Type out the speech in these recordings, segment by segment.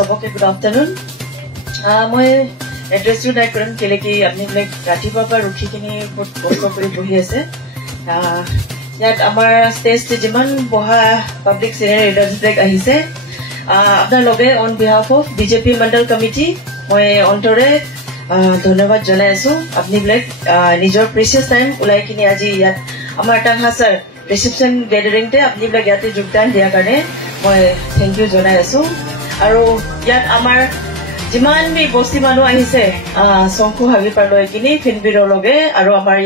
सबके good afternoon मैं address नहीं करम केले कि अपनी रातिपुৱাৰ পৰা উঠি কিনি বহুত কষ্ট কৰি বহি আছে ইয়াত আমাৰ ষ্টেজ যিমান বহা পাব্লিক সিনিয়ৰ লিডাৰ্স বিলাক আহিছে আপোনাৰ লগে on behalf of BJP Mandal committee মই অন্তৰে ধন্যবাদ জনাই আছো আপুনি বিলাক নিজৰ প্ৰেচিয়াছ টাইম উলাই কিনি আজি ইয়াত আমাৰ টাংহাছাৰ ৰিসেপশন গেদাৰিংতে আপুনি বিলাক ইয়াতে যোগদান দিয়াৰ কাৰণে মই থেংক ইউ জনাই আছো আৰু ইয়াত আমাৰ যিমান বি বস্তি মানুহ আহিছে শংকু হাগিৰ পৰা লৈ কিনি ফিনবিৰৰ লগে আৰু আমাৰ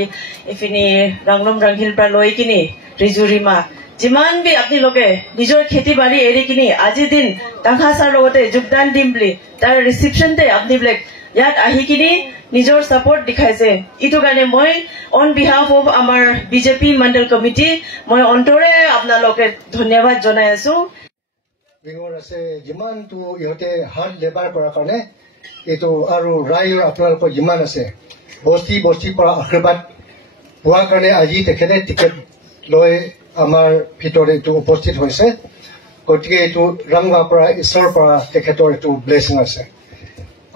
ইফিনি ৰাংলম ৰাংহিল পৰা লৈ কিনি ৰিজুৰিমা যিমান বি আপুনি লগে নিজৰ খেতি বাৰী এৰি কিনি আজি দিন টাংহাছাৰ লগতে যোগদান দিম বুলি তাৰ ৰিসেপশনতে আপুনি বিলাক ইয়াত আহি কিনি নিজৰ সাপোৰ্ট দেখাইছে ইটো কাৰণে মই অন বিহাফ অফ আমাৰ বিজেপি মণ্ডল কমিটি মই অন্তৰে আপোনালোকে ধন্যবাদ জনাই আছো বিঙৰ আছে যিমান তো ইহতে হাত লেবাৰ কৰাৰ কাৰণে এইটো আৰু ৰাইৰ আপোনালোকৰ যিমান আছে বস্তি বস্তি পৰা আশীৰ্বাদ পোৱাৰ কাৰণে আজি তেখেতে টিকেট লৈ আমাৰ ভিতৰত এইটো উপস্থিত হৈছে গতিকে এইটো ৰংগাৰ পৰা ঈশ্বৰৰ পৰা তেখেতৰ এইটো ব্লেছিং আছে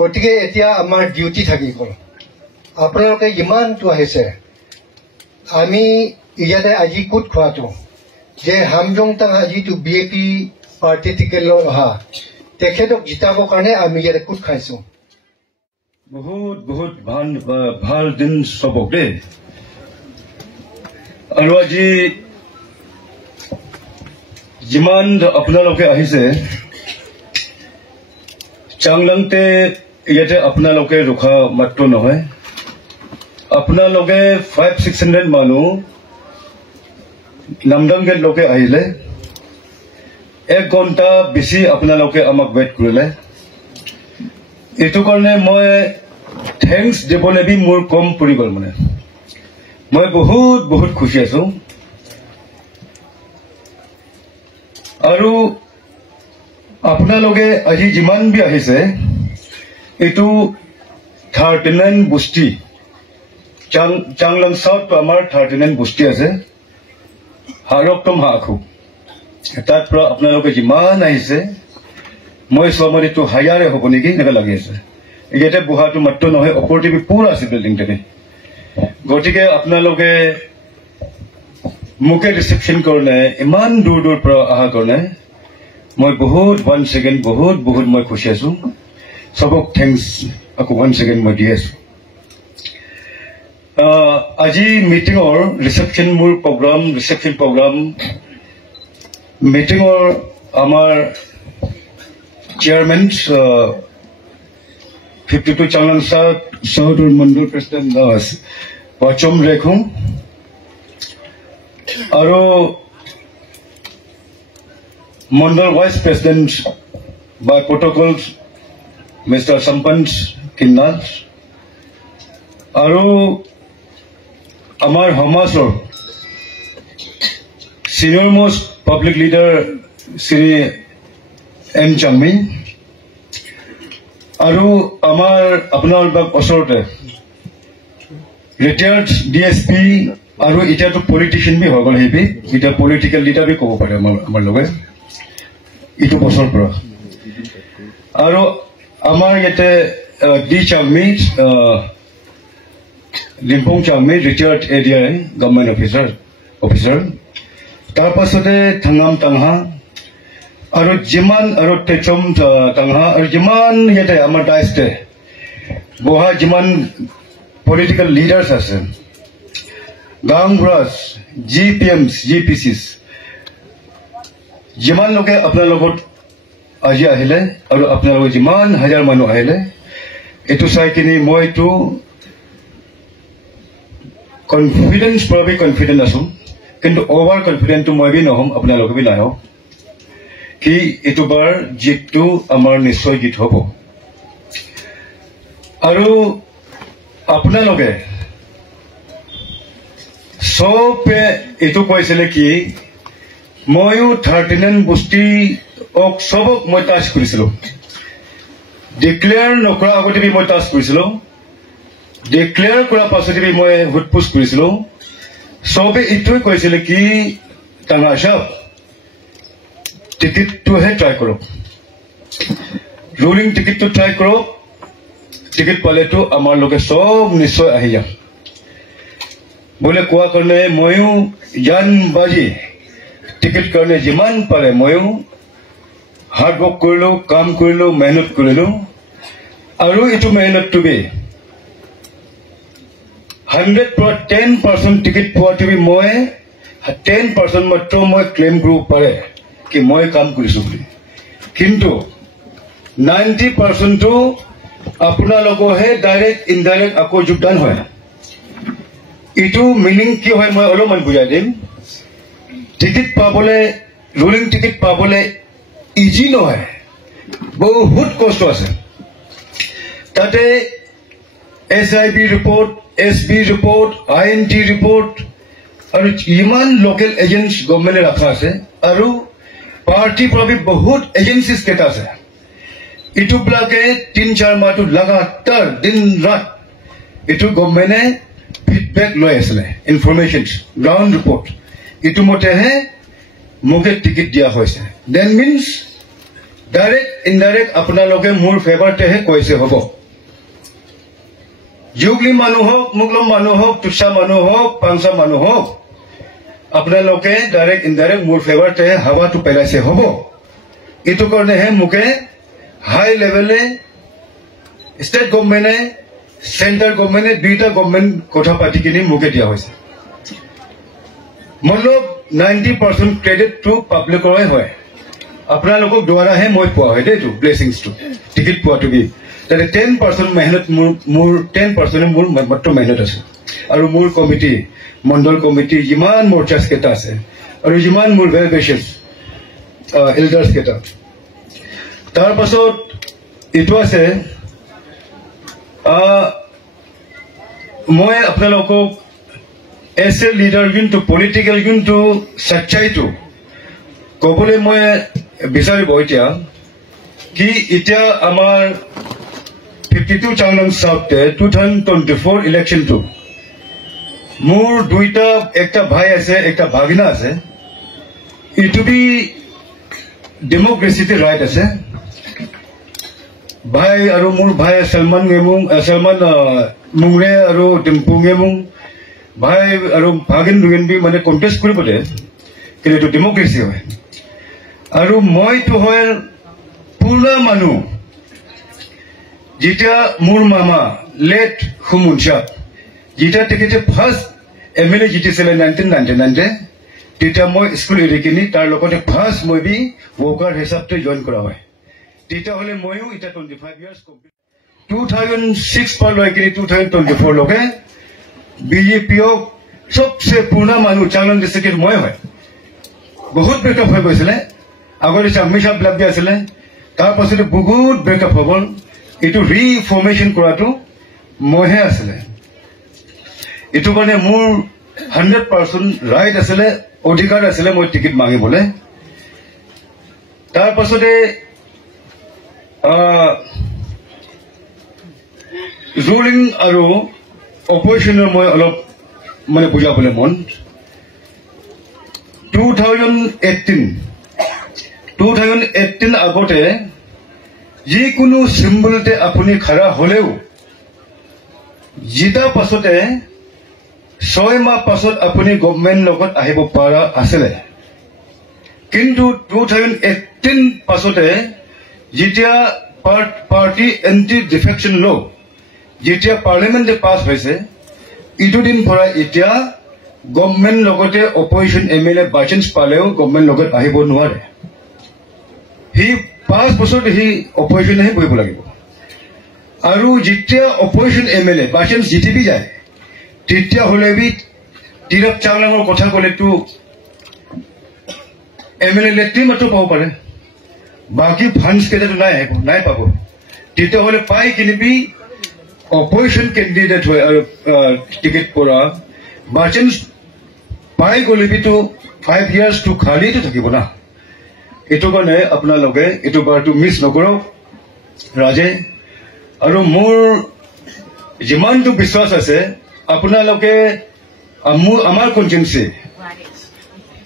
গতিকে এতিয়া আমাৰ ডিউটি থাকি গ'ল আপোনালোকে যিমানটো আহিছে আমি ইয়াতে আজি কুট খোৱাটো যে হামজংটাং আজিটো বিএপি পাৰ্টি টিকেট লৈ অহা তেখেতক জিতাবৰ কাৰণে আমি ইয়াতে কুট খাইছো বহুত বহুত ভাল দিন চবক দেই আৰু আজি যিমান আপোনালোকে আহিছে চাংলাংতে ইয়াতে আপোনালোকে ৰখা মাত্ৰ নহয় আপোনালোকে 500-600 মানুহ নামদাং গেট লোকে আহিলে 1 ঘণ্টা বেছি আপোনালোকে আমাক ৱেইট কৰিলে এইটো কাৰণে মই থেংকছ দিবলৈ বি মোৰ কম পৰি গ'ল মানে মই বহুত বহুত খুশি আছো আৰু আপোনালোকে আজি যিমান বি আহিছে এইটো 39 বস্তি চাংলাং সাউথ আমাৰ 39 বস্তি আছে হাৰকতম হাখু তাত পৰা আপোনালোকে যিমান আহিছে মই সমাৰিটো হায়াৰে হ'ব নেকি এনেকুৱা লাগি আছে ইয়াতে বহাটো মাত্ৰ নহয় অপৰটিভি পুৰা আছে বিল্ডিংটাকে গতিকে আপোনালোকে মুকে ৰিসেপশন কাৰণে ইমান দূৰ দূৰ পৰা অহা কাৰণে মই বহুত 1 সেকেন্ড বহুত বহুত মই খুশি আছো সবক থ্যাঙ্কস আকৌ 1 সেকেন্ড মই দি আছো আজি মিটিংৰ ৰিসেপশন মোৰ ৰিসেপশন প্ৰগ্ৰাম মিটিংৰ আমাৰ চেয়াৰমেন 52 চাংলাং সাউথ মণ্ডল প্ৰেসিডেন্ট পচম ৰেখুং আৰু মণ্ডল vice president by protocol mister সম্পন্স কিন্নাল আৰু আমাৰ সমাজৰ senior most public leader Shri N Changmi আৰু আমাৰ আপোনালোকৰ ওচৰতে ৰিটায়াৰ্ড ডিএসপি আৰু এতিয়াতো পলিটিচিয়ান বি হৈ গ'ল হেবি এতিয়া পলিটিকেল লিডাৰ বি ক'ব পাৰে আমাৰ লগে ইটো বছৰ পৰা আৰু আমাৰ ইয়াতে D Changmi Limpong Changmi retired ADI government officer তাৰ পাছতে থাংগাম টাংহা আৰু যিমান আৰু তেচম টাঙা আৰু যিমান ইয়াতে আমাৰ দাইষ্টে বহা যিমান পলিটিকেল লিডাৰ্ছ আছে গাঁওবুঢ়াছ GPMs GPCs যিমান লোকে আপোনাৰ লগত আজি আহিলে আৰু আপোনালোকৰ যিমান হাজাৰ মানুহ আহিলে এইটো চাই কিনি মই এইটো কনফিডেন্স probably কনফিডেন্ট আছো কিন্তু অভাৰ কনফিডেন্টটো মই বি নহম আপোনালোকে বি নাহক কি এইটো বাৰ জিতটো আমাৰ নিশ্চয় জিত হ'ব আৰু আপোনালোকে চবে এইটো কৈছিলে কি ময়ো 39 বস্তি চবক মই টাচ কৰিছিলোঁ ডিক্লেয়াৰ নকৰা আগতে মই টাচ কৰিছিলোঁ ডিক্লেয়াৰ কৰা পাছতে মই হুটপুছ কৰিছিলোঁ চবে এইটোৱে কৈছিলে কি টাঙা সাহেব টিকেটটোহে ট্ৰাই কৰক ৰুলিং টিকেটটো ট্ৰাই কৰক টিকেট পালেতো আমাৰ লোকে চব নিশ্চয় আহি যাম বোলে কোৱা কাৰণে ময়ো জান বাজি টিকেট কাৰণে যিমান পাৰে ময়ো হাৰ্ড ৱৰ্ক কৰিলোঁ কাম কৰিলোঁ মেহনত কৰিলোঁ আৰু এইটো মেহনতটো বি 100% টিকেট পোৱাটো মই 10% মাত্ৰ মই ক্লেইম কৰিব পাৰে কি মই কাম কৰিছোঁ বুলি কিন্তু 90%টো আপোনালোকৰহে ডাইৰেক্ট ইনডাইৰেক্ট আকৌ যোগদান হয় এইটো মিনিং কি হয় মই অলপমান বুজাই দিম টিকেট পাবলৈ ৰুলিং টিকেট পাবলৈ ইজি নহয় বহুত কষ্ট আছে তাতে SIB report SB report INT report আৰু ইমান লোকেল এজেন্স গভৰ্ণমেণ্টে ৰাখা আছে আৰু পাৰ্টিৰ পৰা বহুত এজেন্সিজ কেইটা আছে এইটোবিলাকে 3-4 মাহটো লাগাতাৰ দিন ৰাত এইটো গভৰ্ণমেণ্টে ফিডবেক লৈ আছিলে ইনফৰমেশ্যনছ গ্ৰাউণ্ড ৰিপৰ্ট এইটো মতেহে মোকে টিকেট দিয়া হৈছে দেন মিনছ ডাইৰেক্ট ইনডাইৰেক্ট আপোনালোকে মোৰ ফেভাৰতেহে কৈছে হ'ব জুগলি মানুহ হওক মুগলম মানুহ হওক তুষা মানুহ হওক পাংচা মানুহ হওক আপোনালোকে ডাইৰেক্ট ইনডাইৰেক্ট মোৰ ফেভাৰতেহে হাৱাটো পেলাইছে হ'ব এইটো কাৰণেহে মোকে হাই লেভেলে ষ্টেট গভৰ্ণমেণ্টে চেণ্ট্ৰেল গভৰ্ণমেণ্টে দুইটা গভৰ্ণমেণ্ট কথা পাতি কিনি মোকে দিয়া হৈছে মতলব 90% ক্ৰেডিটটো পাব্লিকৰে হয় আপোনালোকক দ্বাৰাহে মই পোৱা হয় দেইটো ব্লেছিংছটো টিকেট পোৱাটো বি তাতে 10% মেহনত মোৰ 10% মোৰ মাত্ৰ মেহনত আছে আৰু মোৰ কমিটি মণ্ডল কমিটি যিমান মৰ্চাছ কেইটা আছে আৰু যিমান মোৰ ৱেল উইচাৰ্ছ এল্ডাৰ্ছ কেইটা তাৰপাছত এইটো আছে মই আপোনালোকক এজ এ লিডাৰ যোনটো পলিটিকেল যোনটো সচ্চাইটো ক'বলৈ মই বিচাৰিব এতিয়া কি এতিয়া আমাৰ 52 চাংলাং চাউথে 2024 ইলেকশ্যনটো মোৰ দুইটা একটা ভাই আছে একটা ভাগিনা আছে এইটো বি ডেমক্ৰেচিতে ৰাইট আছে ভাই আৰু মোৰ ভাই সলমান মুংৰে আৰু টিম্পু গেমুং ভাই আৰু ভাগিন দুজন বি মানে কণ্টেষ্ট কৰিবলৈ কিন্তু এইটো ডেমক্ৰেচি হয় আৰু মইতো হয় পুৰা মানুহ যেতিয়া মোৰ মামা লেট হুমুনচা যেতিয়া তেখেতে ফাৰ্ষ্ট MLA জিতিছিলে 1999 তেতিয়া মই স্কুল এৰি কিনি তাৰ লগতে ফাৰ্ষ্ট মই বি ৱৰ্কাৰ হিচাপে জইন কৰা হয় তেতিয়াহ'লে ময়ো এতিয়া 25 ইয়াৰ্ছ কমপ্লিট 2006 পৰা লৈ কিনি 2024 লৈকে BJPক সবচে পুৰণা মানুহ চাংলাং ডিষ্ট্ৰিক্টৰ মই হয় বহুত ব্ৰেকআপ হৈ গৈছিলে আগতে চাংমি সাহেব লাভ আছিলে তাৰপাছতে বহুত ব্ৰেকআপ হৈ গ'ল এইটো ৰিফৰ্মেশ্যন কৰাটো মইহে আছিলে এইটো কাৰণে মোৰ 100% ৰাইট আছিলে অধিকাৰ আছিলে মই টিকেট মাগিবলৈ তাৰপাছতে ৰুলিং আৰু অপজিশ্যনৰ মই অলপ মানে বুজাবলৈ মন 2018 আগতে যিকোনো চিম্বলতে আপুনি খাৰা হলেও জিতা পাছতে 6 মাহ পাছত আপুনি গভৰ্ণমেণ্ট লগত আহিব পৰা আছিলে কিন্তু 2018 পাছতে যেতিয়া পাৰ্টি এণ্টি ডিফেকশ্যন ল যেতিয়া পাৰ্লিমেণ্টে পাছ হৈছে ইটো দিন পৰা এতিয়া গভৰ্ণমেণ্ট লগতে অপজিশ্যন MLA বাই চান্স পালেও গভৰ্ণমেণ্ট লগত আহিব নোৱাৰে সি 5 বছৰ সি অপজিশ্যনহে বহিব লাগিব আৰু যেতিয়া অপজিশ্যন MLA বাই চান্স জিটিবি যায় তেতিয়া হ'লে বি তিৰক চাংলাঙৰ কথা ক'লেতো MLA লেট্ৰি মাত্ৰ পাব পাৰে বাকী ফাণ্ডছ কেইটাতো নাই পাব তেতিয়াহ'লে পাই কিনিবি অপজিশ্যন কেণ্ডিডেট হয় আৰু টিকেট পৰা বাই চান্স পাই গ'লেবিতো 5 ইয়াৰ্ছটো খালীটো থাকিব না এইটো কাৰণে আপোনালোকে এইটো বাৰটো মিছ নকৰক ৰাজে আৰু মোৰ যিমানটো বিশ্বাস আছে আপোনালোকে আমাৰ কনষ্টিটুৱেঞ্চি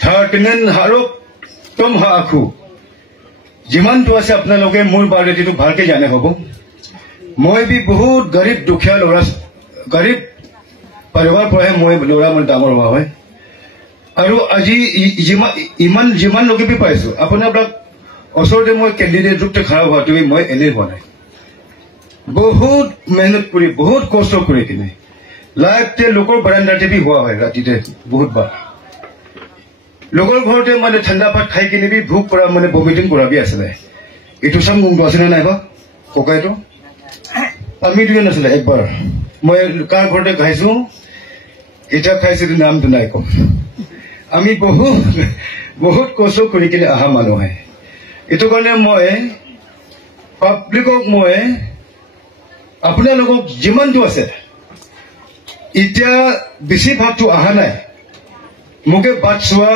থাৰ্টিনেন হাৰক তম হা আখু যিমানটো আছে আপোনালোকে মোৰ বাৰটিটো ভালকে জানে হ'ব মই বি বহুত গৰীব দুখীয়া ল'ৰা গৰীব পৰিবাৰ পৰাহে মই ল'ৰা মই ডাঙৰ হোৱা হয় আৰু আজি যিমান লোকে বি পাইছো আপোনাক ওচৰতে মই কেণ্ডিডেট ৰূপতে খাৰা হোৱাটো মই এনেই হোৱা নাই বহুত মেহনত কৰি বহুত কষ্ট কৰি কিনে লাইফতে লোকৰ বাৰাণ্ডাতে বি হোৱা হয় ৰাতিতে বহুত বাৰ লোকৰ ঘৰতে মানে ঠাণ্ডা পাত খাই কিনে বি ভোক কৰা মানে ভমিটিং কৰা বি আছিলে এইটো চাম গুণটো আছিলে নাই বা ককাইটো আমি দুজন আছিলে একবাৰ মই কাৰ ঘৰতে খাইছো এতিয়া খাইছো নামটো নাই কম আমি বহুত কষ্ট কৰি কিনে অহা মানুহ হয় এইটো কাৰণে মই পাব্লিকক মই আপোনালোকক যিমানটো আছে এতিয়া বেছিভাগটো অহা নাই মোকে বাট চোৱা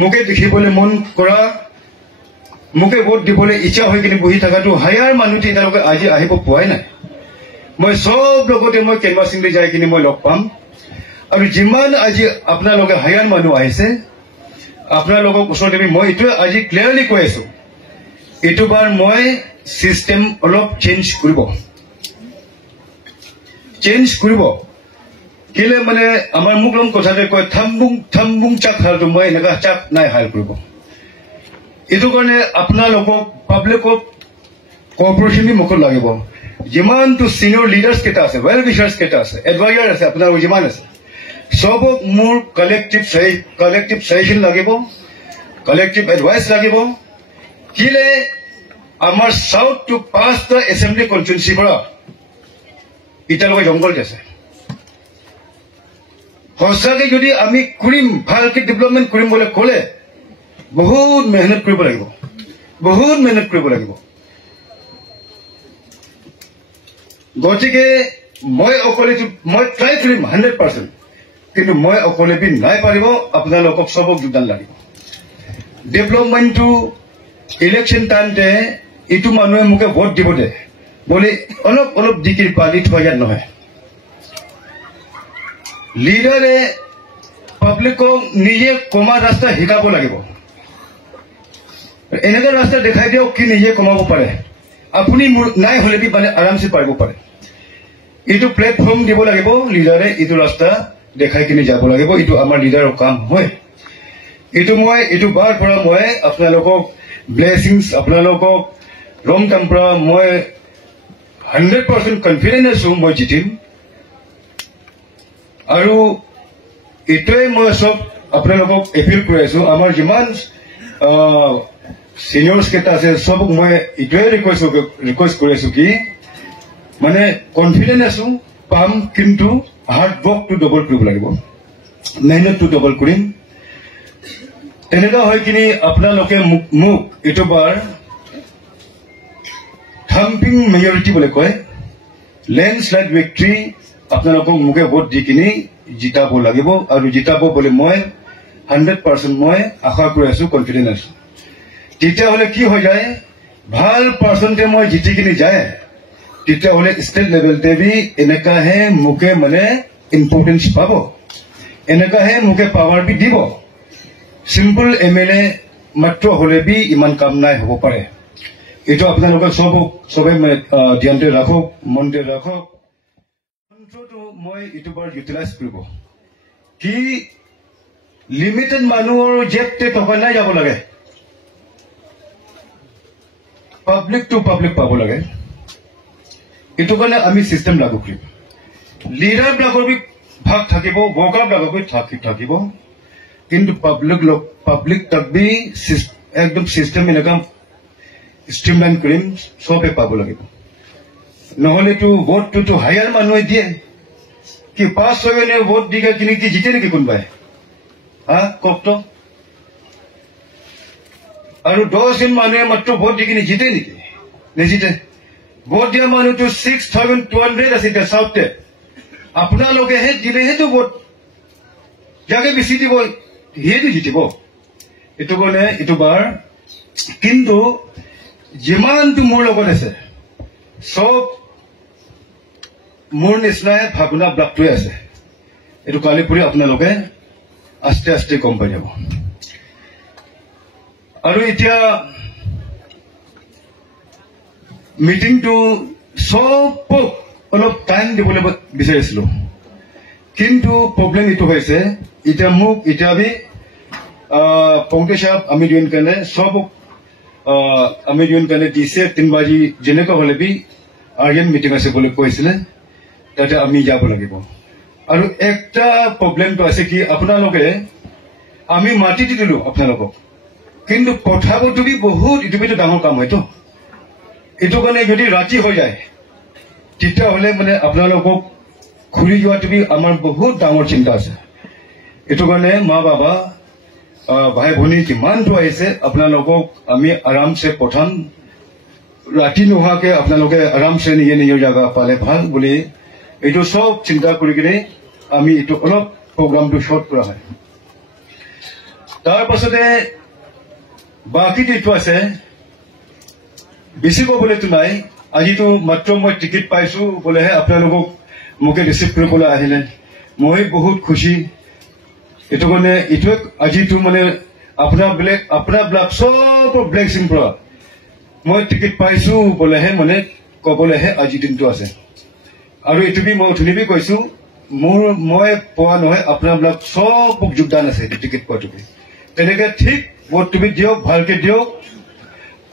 মোকে দেখিবলৈ মন কৰা মোকে ভোট দিবলৈ ইচ্ছা হৈ কিনে বহি থকাটো হায়াৰ মানুহটো এতিয়ালৈকে আজি আহিব পোৱাই নাই মই চব লগতে মই কেনভাছিংলৈ যাই কিনে মই লগ পাম আৰু যিমান আজি আপোনালোকে হায়াৰ মানুহ আহিছে আপোনালোকক ওচৰতে মই এইটোৱে আজি ক্লিয়াৰলি কৈ আছো এইটো বাৰ মই চিষ্টেম অলপ চেঞ্জ কৰিব কেলে মানে আমাৰ মুখলম কথাতে কয় থাম্বুং চাক হালটো মই এনেকুৱা চাক নাই হাল কৰিব এইটো কাৰণে আপোনালোকক পাব্লিকক কৰ্পৰেশ্যন মুখত লাগিব যিমানটো ছিনিয়ৰ লিডাৰ্ছ কেইটা আছে ৱেল উইচাৰ্ছ কেইটা আছে এডভাইজাৰ আছে আপোনালোক যিমান আছে সবক মোৰ কালেক্টিভ সাজেশ্যন লাগিব কালেক্টিভ এডভাইচ লাগিব কিলে আমাৰ সাউথ টু 5টা এছেম্বলি কনষ্টিটুৱেঞ্চি পৰা এতিয়ালৈকে জংঘল আছে সঁচাকে যদি আমি কৰিম ভালকে ডেভেলপমেণ্ট কৰিম বুলি ক'লে বহুত মেহনত কৰিব লাগিব গতিকে মই অকলে মই ট্ৰাই কৰিম 100% কিন্তু মই অকলে বি নাই পাৰিব আপোনালোকক সবক যোগদান লাগিব ডেভেলপমেণ্টটো ইলেকশ্যন টাইমতে এইটো মানুহে মোকে ভোট দিব দে বুলি অলপ দিকিৰ পালি থোৱা ইয়াত নহয় লিডাৰে পাব্লিকক নিজে কমা ৰাস্তা শিকাব লাগিব এনেকুৱা ৰাস্তা দেখাই দিয়ক কি নিজে কমাব পাৰে আপুনি নাই হলে বি মানে আৰামছে পাৰিব পাৰে এইটো প্লেটফৰ্ম দিব লাগিব লিডাৰে এইটো ৰাস্তা দেখাই কিনে যাব লাগিব এইটো আমাৰ লিডাৰৰ কাম হয় এইটো বাৰ পৰা মই আপোনালোকক ব্লেছিংছ আপোনালোকক ৰং কাম পৰা মই 100% কনফিডেন্ট আছো মই জিতিম আৰু এইটোৱে মই সব আপোনালোকক এপিল কৰি আছো আমাৰ যিমান সিনিয়ৰ্ছ কেইটা আছে সবক মই এইটোৱে ৰিকুৱেষ্ট কৰি আছো কি মানে কনফিডেন্ট আছো পাম কিন্তু হাৰ্ড ৱৰ্কটো ডবল কৰিব লাগিব মেহনতটো ডবল কৰিম তেনেকুৱা হয় কিনি আপোনালোকে মোক এইটো বাৰ থাম্পিং মেজৰিটি বুলি কয় লেণ্ডশ্লাইড ভিক্টৰী আপোনালোকক মোকে ভোট দি কিনি জিতাব লাগিব আৰু জিতাব বুলি মই 100% মই আশা কৰি আছো কনফিডেন্ট আছো তেতিয়াহ'লে কি হৈ যায় ভাল পাৰ্চেণ্টে মই জিতি কিনি যায় তেতিয়াহ'লে ষ্টেট লেভেলতে বি এনেকাহে মোকে মানে ইম্পৰ্টেঞ্চ পাব এনেকাহে মোকে পাৱাৰ বি দিব সিম্পল MLA মাত্ৰ হ'লে বি ইমান কাম নাই হ'ব পাৰে এইটো আপোনালোকে সবে ধ্যানতে ৰাখক মনতে ৰাখক মন্ত্ৰটো মই এইটো বাৰ ইউটিলাইজ কৰিব কি লিমিটেড মানুহৰ জেবতে টকা নাই যাব লাগে পাব্লিক টু পাব্লিক পাব লাগে এইটো কাৰণে আমি চিষ্টেম লাগু কৰিম লিডাৰবিলাকৰ ভাগ থাকিব বৰ্কাৰবিলাকৰ থাকিব কিন্তু পাব্লিক তাক বি একদম চিষ্টেম এনেকুৱা ষ্ট্ৰিমলাইন কৰিম চবে পাব লাগিব নহ'লেতো ভোটটোতো হায়াৰ মানুহে দিয়ে কি 5-6 ভোট দি কিনি কি জিতে নেকি কোনোবাই কওকতো আৰু 10 মানুহে মাত্ৰ ভোট দি কিনি জিতে নেকি নিজিতে ভোট দিয়া মানুহটো 6,200 আছে এতিয়া চাউথে আপোনালোকেহে দিলেহেতো ভোট যাকে বেছি দিব সিয়েতো জিতিব এইটো কাৰণে এইটো বাৰ কিন্তু যিমানটো মোৰ লগত আছে চব মোৰ নিচিনাই ভাৱনা ব্লাকটোৱে আছে এইটো কালি পৰি আপোনালোকে আস্তে আস্তে গম পাই যাব আৰু এতিয়া মিটিংটো চবক অলপ টাইম দিবলৈ বিচাৰিছিলো কিন্তু প্ৰব্লেম এইটো হৈছে এতিয়া মোক এতিয়া আমি পংকজ সাহেব আমি দিন কাৰণে চবক আমি দিন কাৰণে দিছে 3 বাজি যেনেকুৱা হ'লে বি আৰ্জেণ্ট মিটিং আছে বুলি কৈছিলে তাতে আমি যাব লাগিব আৰু একটা প্ৰব্লেমটো আছে কি আপোনালোকে আমি মাটি দি দিলো আপোনালোকক কিন্তু পঠাবতো বি বহুত ইটো ডাঙৰ কাম হয়তো এইটো কাৰণে যদি ৰাতি হৈ যায় তেতিয়াহ'লে মানে আপোনালোকক খুলি যোৱাটো বি আমাৰ বহুত ডাঙৰ চিন্তা আছে এইটো কাৰণে মা বাবা ভাই ভনী যিমানটো আহিছে আপোনালোকক আমি আৰামছে পঠাম ৰাতি নোহোৱাকে আপোনালোকে আৰামছে নিজৰ জাগা পালে ভাল বুলি এইটো সব চিন্তা কৰি কিনে আমি এইটো অলপ প্ৰগ্ৰামটো শ্বৰ্ট কৰা হয় তাৰ পাছতে বাকী যেটো আছে বেছি ক'বলৈতো নাই আজিতো মাত্ৰ মই টিকেট পাইছো বোলেহে আপোনালোকক মোকে ৰিচিভ কৰিবলৈ আহিলে মই বহুত খুশি এইটো কাৰণে এইটো আজিতো মানে আপোনাবিলাক সব ব্লেক সিং পৰা মই টিকেট পাইছো বোলেহে মানে ক'বলৈহে আজি দিনটো আছে আৰু এইটো বি মই উঠনি বি কৈছো মই পোৱা নহয় আপোনাবিলাক সব যোগদান আছে টিকেট পোৱাটো তেনেকে ঠিক ভোটটো বি দিয়ক ভালকে দিয়ক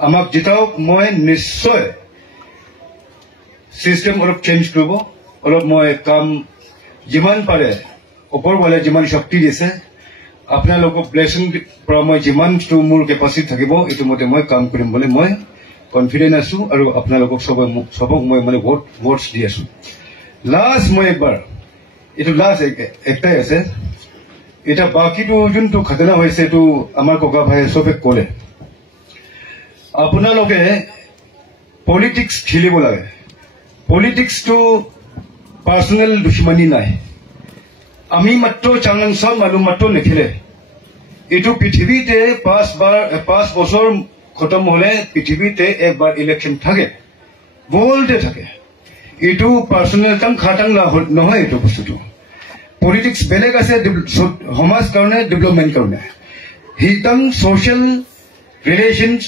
আমাক জিতাওক মই নিশ্চয় চিষ্টেম অলপ চেঞ্জ কৰিব অলপ মই কাম যিমান পাৰে ওপৰৱালে যিমান শক্তি দিছে আপোনালোকক ব্লেছিং পৰা মই যিমানটো মোৰ কেপাচিটি থাকিব এইটো মতে মই কাম কৰিম বুলি মই কনফিডেন্ট আছো আৰু আপোনালোকক সবক মই মানে ভোটছ দি আছো লাষ্ট মই একবাৰ এইটো লাষ্ট একটাই আছে এটা বাকীটো যোনটো ঘটনা হৈছে এইটো আমাৰ ককা ভাই চবে ক'লে আপোনালোকে পলিটিক্স খেলিব লাগে পলিটিক্সটো পাৰ্চনেল দুশ্মনী নাই আমি মাত্ৰ চাংলাংচন মানুহ মাত্ৰ নেখেলে এইটো পৃথিৱীতে 5 বছৰ খতম হলে পৃথিৱীতে একবাৰ ইলেকশ্যন থাকে বলতে থাকে এইটো পাৰ্চনেল খাটাং নহয় এইটো বস্তুটো পলিটিক্স বেলেগ আছে সমাজ কাৰণে ডেভেলপমেণ্ট কাৰণে হিতাং সোশ্যাল ৰিলেশ্যনছ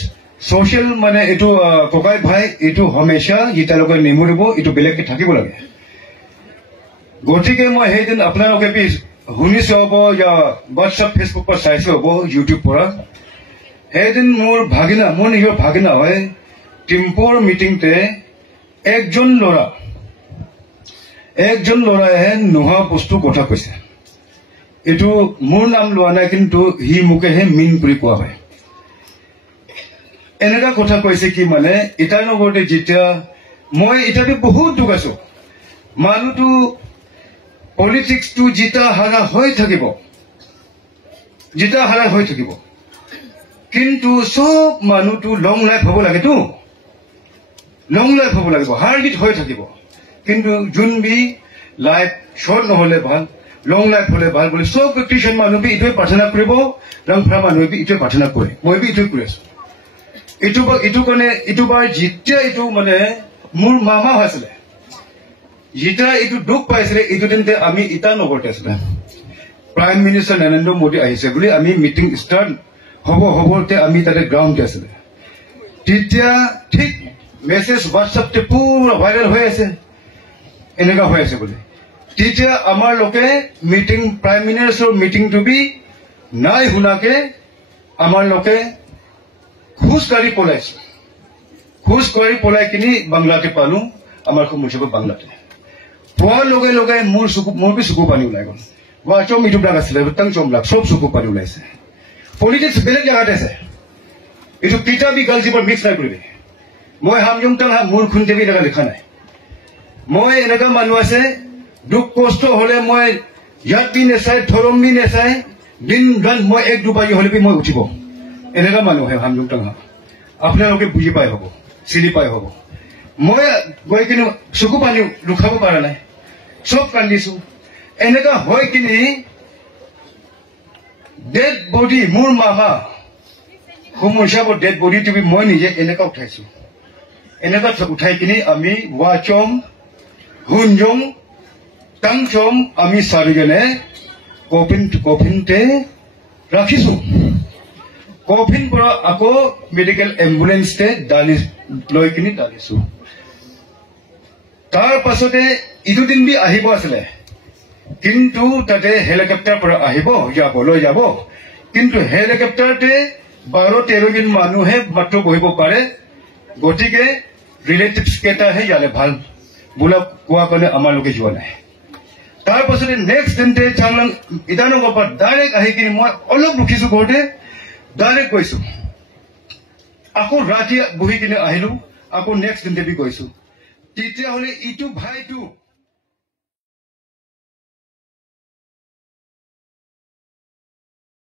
সোশ্যাল মানে এইটো ককাই ভাই এইটো হমেশা যেতিয়ালৈকে নিমৰিব এইটো বেলেগকে থাকিব লাগে গতিকে মই সেইদিন আপোনালোকে বি শুনিছো হ'ব या হোৱাটছআপ ফেচবুক পৰা চাইছো হ'ব ইউটিউব পৰা সেইদিন মোৰ নিজৰ ভাগিনা হয় টিম্পুৰ মিটিংতে একজন ল'ৰাহে নোহোৱা বস্তু কথা কৈছে এইটো মোৰ নাম লোৱা নাই কিন্তু সি মোকেহে মিন কৰি কোৱা হয় এনেকা কথা কৈছে কি মানে ইটাৰ লগতে যেতিয়া মই ইটাতে বহুত দুখ আছো মানুহটো পলিটিক্সটো জিতা হাৰা হৈ থাকিব কিন্তু সব মানুহটো লং লাইফ হ'ব লাগেতো হাৰ জিত হৈ থাকিব কিন্তু যোনবি লাইফ শৰ্ট নহলে ভাল লং লাইফ হলে ভাল বুলি সব খ্ৰীষ্টান মানুহ বি এইটোৱে প্ৰাৰ্থনা কৰিব ৰংফৰা মানুহে বি এইটোৱে প্ৰাৰ্থনা কৰে মই বি এইটোৱে কৰি আছো এইটো কাৰণে এইটোবাৰ যেতিয়া এইটো মানে মোৰ মামা হৈছিলে যেতিয়া এইটো দুখ পাইছিলে এইটো দিনতে আমি ইটানগৰতে আছিলে প্ৰাইম মিনিষ্টাৰ নৰেন্দ্ৰ মোদী আহিছে বুলি আমি মিটিং ষ্টাৰ্ট হ'বতে আমি তাতে গ্ৰাউণ্ডতে আছিলে তেতিয়া ঠিক মেছেজ হোৱাটছআপতে পুৰা ভাইৰেল হৈ আছে এনেকুৱা হৈ আছে বুলি তেতিয়া আমাৰ লোকে মিটিং প্ৰাইম মিনিষ্টাৰৰ মিটিংটো বি নাই শুনাকে আমাৰ লোকে খোজকাঢ়ি পলাইছে খোজ কৰি পলাই কিনি বাংলাতে পালো আমাৰ খুব মুঠে বাংলাতে পোৱাৰ লগে লগে মোৰ চকু পানী ওলাই গ'ল চম ইটোবিলাক আছিলে তাং চমবিলাক চব চকু পানী ওলাইছে পলিটিক্স বেলেগ জেগাতে আছে এইটো কিতাপী গাল জীৱন মিক্স নাই কৰিবি মই হামজং তাং মোৰ খুন্দেবি এনেকুৱা লিখা নাই মই এনেকুৱা মানুহ আছে দুখ কষ্ট হলে মই ইয়াত বি নেচাই ধৰম বি নেচাই দিন ৰাত মই 1-2 বাজি হলে মই উঠিব এনেকুৱা মানুহ হয় হামজং তাং আপোনালোকে বুজি পাই হ'ব চিনি পাই হ'ব মই গৈ কিনে চকু পানী লুকাব পৰা নাই চব কান্দিছো এনেকুৱা হয় কিনি ডেড বডি মোৰ মামা সমস্যাবোৰ ডেড বডি তুমি মই নিজে এনেকুৱা উঠাইছো এনেকুৱা উঠাই কিনি আমি ৱাচম হুঞ্জং টাংচম আমি চাৰিজনে কফিনতে ৰাখিছো কফিন পৰা আকৌ মেডিকেল এম্বুলেন্সতে লৈ কিনি দালিছো তাৰ পাছতে ইটো দিন বি আহিব আছিলে কিন্তু তাতে হেলিকপ্টাৰ পৰা আহিব লৈ যাব কিন্তু হেলিকপ্টাৰতে 12-13 জন মানুহে মাত্ৰ বহিব পাৰে গতিকে ৰিলেটিভছ কেইটাহে ইয়ালে ভাল বোলা কোৱা কাৰণে আমাৰ লোকে যোৱা নাই তাৰ পাছতে নেক্সট দিনতে চাংলাং ইদানগৰ পৰা ডাইৰেক্ট আহি কিনি মই অলপ ৰখিছো ঘৰতে ডাইৰেক্ট গৈছো আকৌ ৰাতি বহি কিনে আহিলো আকৌ নেক্সট দিনতে বি গৈছো তেতিয়াহ'লে ইটো ভাইটো